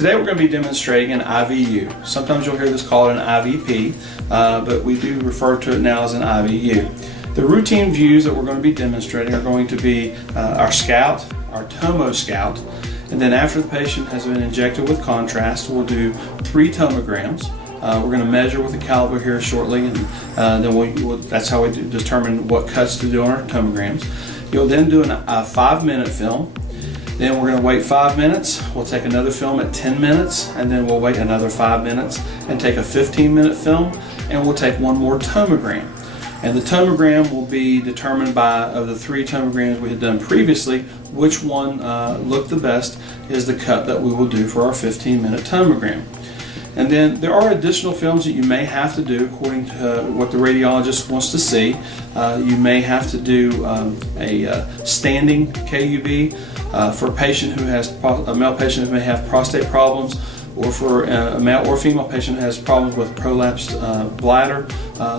Today we're going to be demonstrating an IVU. Sometimes you'll hear this called an IVP, but we do refer to it now as an IVU. The routine views that we're going to be demonstrating are going to be our Scout, our Tomo Scout, and then after the patient has been injected with contrast, we'll do 3 tomograms. We're going to measure with the caliber here shortly, and then that's how we determine what cuts to do on our tomograms. You'll then do a 5-minute film. Then we're going to wait 5 minutes. We'll take another film at 10 minutes, and then we'll wait another 5 minutes and take a 15-minute film, and we'll take one more tomogram. And the tomogram will be determined by, of the 3 tomograms we had done previously, which one looked the best is the cut that we will do for our 15-minute tomogram. And then there are additional films that you may have to do according to what the radiologist wants to see. You may have to do a standing KUB for a patient who has, a male patient who may have prostate problems, or for a male or female patient who has problems with prolapsed bladder.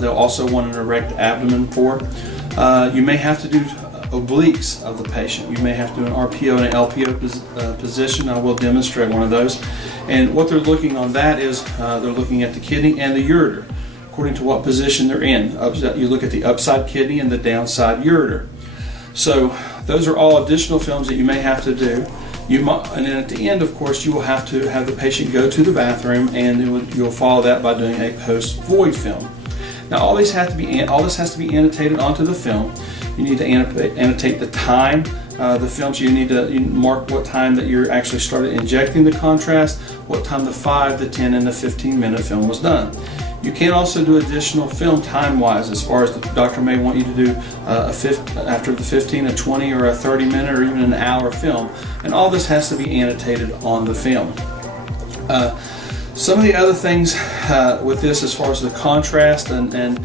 They'll also want an erect abdomen for. You may have to do obliques of the patient. You may have to do an RPO and an LPO position. I will demonstrate one of those. And what they're looking on that is they're looking at the kidney and the ureter, according to what position they're in. You look at the upside kidney and the downside ureter. So those are all additional films that you may have to do. And then at the end, of course, you will have to have the patient go to the bathroom, and you'll follow that by doing a post-void film. Now, all this has to be annotated onto the film. You need to annotate the time, the film, so you need to mark what time that you actually started injecting the contrast, what time the 5, the 10, and the 15-minute film was done. You can also do additional film time-wise, as far as the doctor may want you to do after the 15, a 20, or a 30-minute, or even an hour film, and all this has to be annotated on the film. Some of the other things with this, as far as the contrast and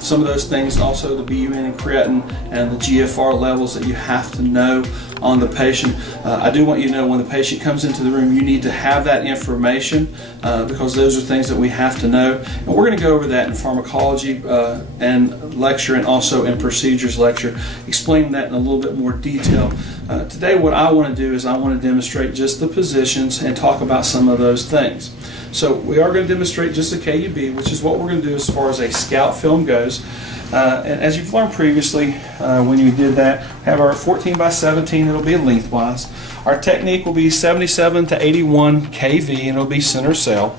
some of those things, also the BUN and creatinine and the GFR levels that you have to know on the patient. I do want you to know, when the patient comes into the room, you need to have that information because those are things that we have to know. And we're going to go over that in pharmacology and lecture, and also in procedures lecture, explain that in a little bit more detail. Today what I want to do is I want to demonstrate just the positions and talk about some of those things. So we are going to demonstrate just the KUB, which is what we're going to do as far as a Scout film goes. And as you've learned previously, when you did that, we have our 14 by 17, it'll be lengthwise. Our technique will be 77 to 81 kV, and it'll be center cell.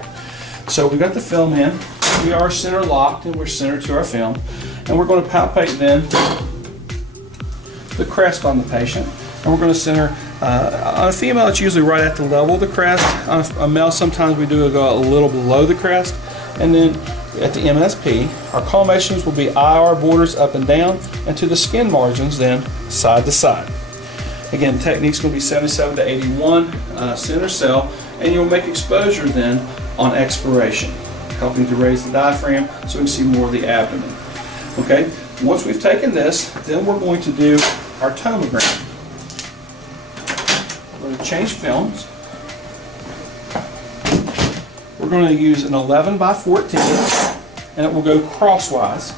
So we've got the film in. We are center locked, and we're centered to our film. And we're going to palpate then the crest on the patient. And we're going to center, on a female it's usually right at the level of the crest. On a male sometimes we do go a little below the crest. And then at the MSP, our collimations will be IR borders up and down, and to the skin margins then side to side. Again, the technique's going to be 77 to 81 center cell, and you'll make exposure then on expiration, helping to raise the diaphragm so we can see more of the abdomen. Okay, once we've taken this, then we're going to do our tomogram. We're going to change films. We're going to use an 11 by 14, and it will go crosswise.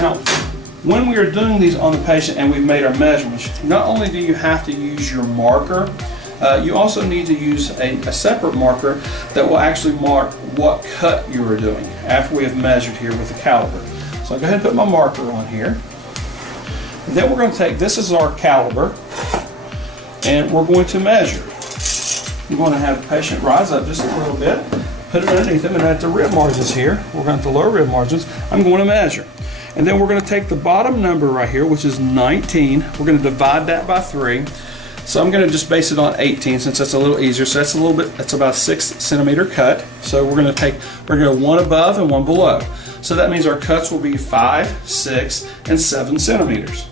Now, when we are doing these on the patient and we've made our measurements, not only do you have to use your marker, you also need to use a separate marker that will actually mark what cut you are doing after we have measured here with the caliber. So I'll go ahead and put my marker on here. And then we're going to take, this is our caliber, and we're going to measure. You're going to have the patient rise up just a little bit, put it underneath them, and at the rib margins here, we're going to the lower rib margins, I'm going to measure. And then we're going to take the bottom number right here, which is 19, we're going to divide that by 3. So I'm going to just base it on 18 since that's a little easier. So that's a little bit, that's about a 6 centimeter cut. So we're going to go one above and one below. So that means our cuts will be 5, 6, and 7 centimeters.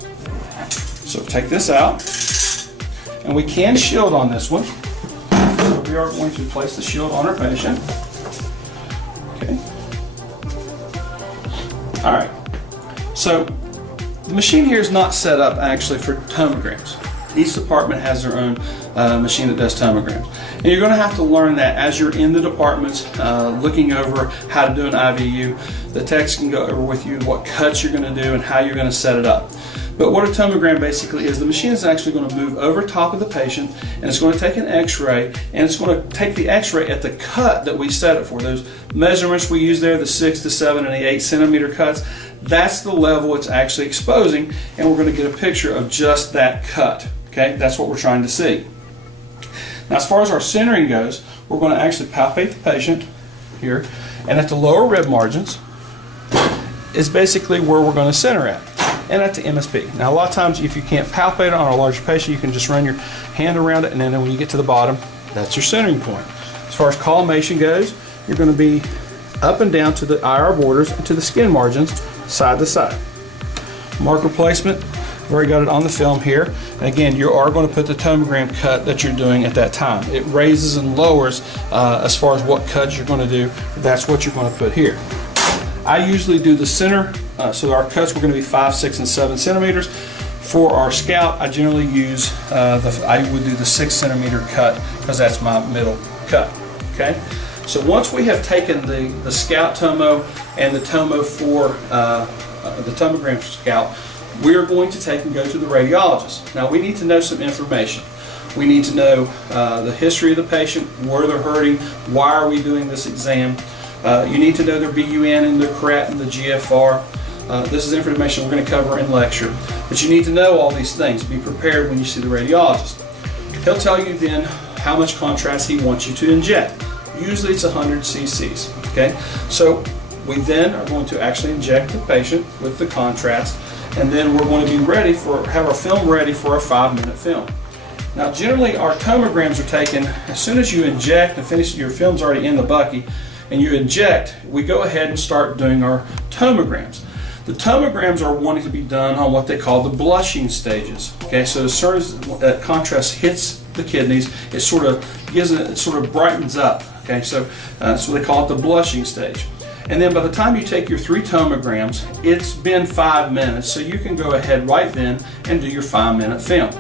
So take this out, and we can shield on this one. So we are going to place the shield on our patient. Okay. All right. So the machine here is not set up actually for tomograms. Each department has their own machine that does tomograms. And you're going to have to learn that as you're in the departments looking over how to do an IVU. The techs can go over with you what cuts you're going to do and how you're going to set it up. But what a tomogram basically is, the machine is actually going to move over top of the patient, and it's going to take an x-ray, and it's going to take the x-ray at the cut that we set it for. Those measurements we use there, the 6, the 7, and the 8 centimeter cuts, that's the level it's actually exposing, and we're going to get a picture of just that cut. Okay, that's what we're trying to see. Now, as far as our centering goes, we're going to actually palpate the patient here, and at the lower rib margins is basically where we're going to center at, and at the MSP. Now, a lot of times if you can't palpate it on a larger patient, you can just run your hand around it, and then when you get to the bottom, that's your centering point. As far as collimation goes, you're going to be up and down to the IR borders and to the skin margins, side to side. Marker placement, I've already got it on the film here. And again, you are going to put the tomogram cut that you're doing at that time. It raises and lowers as far as what cuts you're going to do. That's what you're going to put here. I usually do the center, so our cuts were going to be 5, 6, and 7 centimeters. For our scalp, I generally use, I would do the 6 centimeter cut because that's my middle cut. Okay. So once we have taken the scalp tomo and the tomo for the tomogram scalp, we're going to take and go to the radiologist. Now we need to know some information. We need to know the history of the patient, where they're hurting, why are we doing this exam. You need to know their BUN and their creatinine, the GFR. This is information we're going to cover in lecture. But you need to know all these things. Be prepared when you see the radiologist. He'll tell you then how much contrast he wants you to inject. Usually it's 100 cc's. Okay, so we then are going to actually inject the patient with the contrast, and then we're going to be ready have our film ready for a 5-minute film. Now generally our tomograms are taken as soon as you inject and finish, your film's already in the bucky, and you inject, we go ahead and start doing our tomograms. The tomograms are wanting to be done on what they call the blushing stages. Okay, so as soon as that contrast hits the kidneys, it sort of brightens up. Okay, so they call it the blushing stage. And then by the time you take your 3 tomograms, it's been 5 minutes, so you can go ahead right then and do your 5-minute film.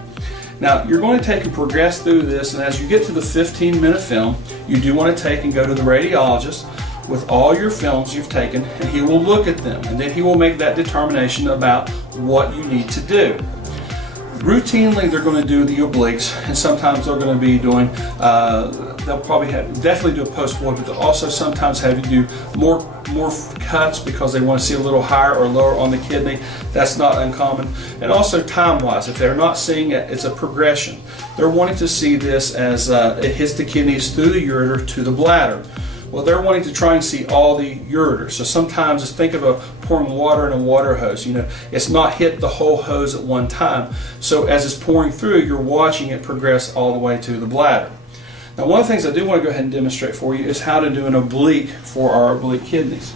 Now you're going to take and progress through this, and as you get to the 15-minute film, you do want to take and go to the radiologist with all your films you've taken, and he will look at them, and then he will make that determination about what you need to do. Routinely they're going to do the obliques, and sometimes they're going to be doing, they'll probably definitely do a post-void, but they'll also sometimes have you do more cuts because they want to see a little higher or lower on the kidney. That's not uncommon. And also time-wise, if they're not seeing it, it's a progression. They're wanting to see this as it hits the kidneys through the ureter to the bladder. Well, they're wanting to try and see all the ureter. So sometimes just think of pouring water in a water hose. You know, it's not hit the whole hose at one time. So as it's pouring through, you're watching it progress all the way to the bladder. Now, one of the things I do want to go ahead and demonstrate for you is how to do an oblique for our oblique kidneys.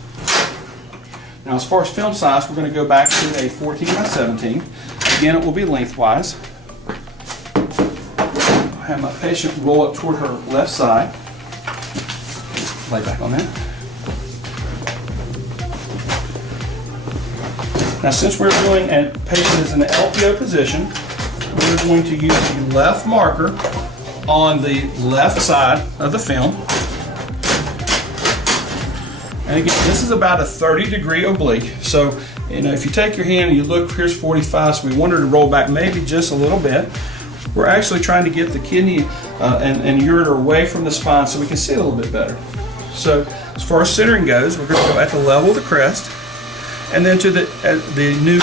Now, as far as film size, we're going to go back to a 14 by 17. Again, it will be lengthwise. I'll have my patient roll up toward her left side. Lay back on that. Now, since we're doing a patient is in the LPO position, we're going to use the left marker on the left side of the film. And again, this is about a 30-degree oblique. So, you know, if you take your hand and you look, here's 45, so we want her to roll back maybe just a little bit. We're actually trying to get the kidney and ureter away from the spine so we can see it a little bit better. So as far as centering goes, we're going to go at the level of the crest, and then to the new,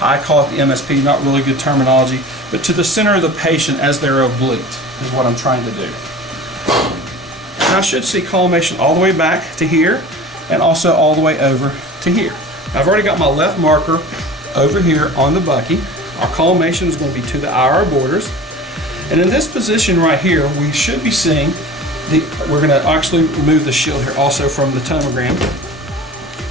I call it the MSP, not really good terminology, but to the center of the patient as they're obliqued is what I'm trying to do. And I should see collimation all the way back to here and also all the way over to here. I've already got my left marker over here on the bucky. Our collimation is going to be to the IR borders. And in this position right here, we should be seeing we're going to actually remove the shield here also from the tomogram.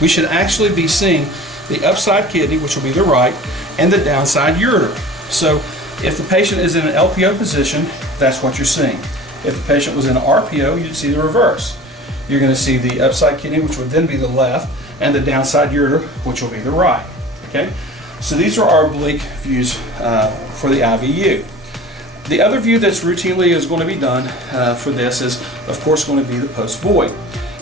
We should actually be seeing the upside kidney, which will be the right, and the downside ureter. So if the patient is in an LPO position, that's what you're seeing. If the patient was in an RPO, you'd see the reverse. You're going to see the upside kidney, which would then be the left, and the downside ureter, which will be the right. Okay? So these are our oblique views for the IVU. The other view that's routinely is going to be done for this is, of course, going to be the post-void.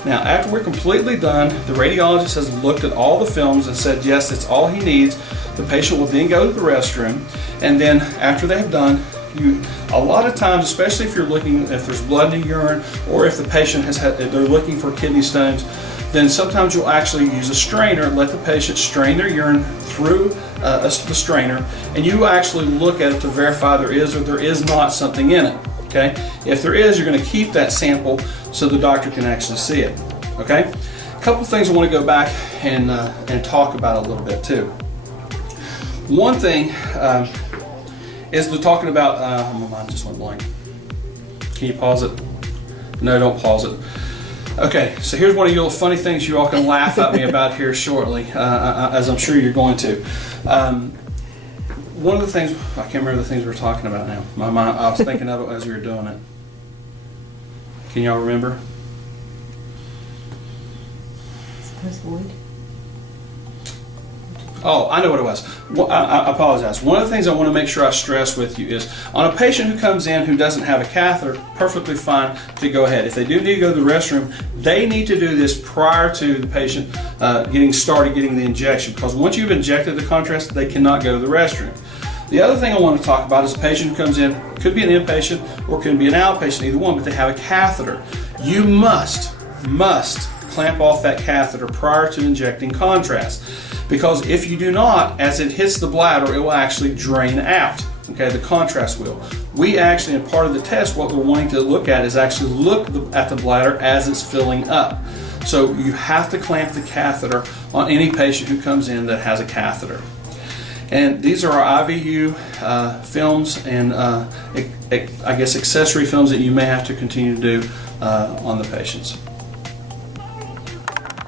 Now, after we're completely done, the radiologist has looked at all the films and said, yes, it's all he needs. The patient will then go to the restroom, and then after they have done, a lot of times, especially if you're looking, if there's blood in the urine, or if the patient they're looking for kidney stones, then sometimes you'll actually use a strainer and let the patient strain their urine through the strainer, and you actually look at it to verify there is or there is not something in it. Okay? If there is, you're going to keep that sample so the doctor can actually see it. Okay? A couple things I want to go back and talk about a little bit too. One thing is they're talking about, my mind just went blank. Can you pause it? No, don't pause it. Okay, so here's one of your funny things you all can laugh at me about here shortly, as I'm sure you're going to. One of the things, I can't remember the things we were talking about now. My mind, I was thinking of it as we were doing it. Can y'all remember? Post-void. Oh, I know what it was. I apologize. One of the things I want to make sure I stress with you is on a patient who comes in who doesn't have a catheter, perfectly fine to go ahead. If they do need to go to the restroom, they need to do this prior to the patient getting the injection, because once you've injected the contrast, they cannot go to the restroom. The other thing I want to talk about is a patient who comes in, could be an inpatient or could be an outpatient, either one, but they have a catheter. You must clamp off that catheter prior to injecting contrast. Because if you do not, as it hits the bladder, it will actually drain out. Okay, the contrast will. We actually, in part of the test, what we're wanting to look at is actually look at the bladder as it's filling up. So you have to clamp the catheter on any patient who comes in that has a catheter. And these are our IVU films and I guess accessory films that you may have to continue to do on the patients.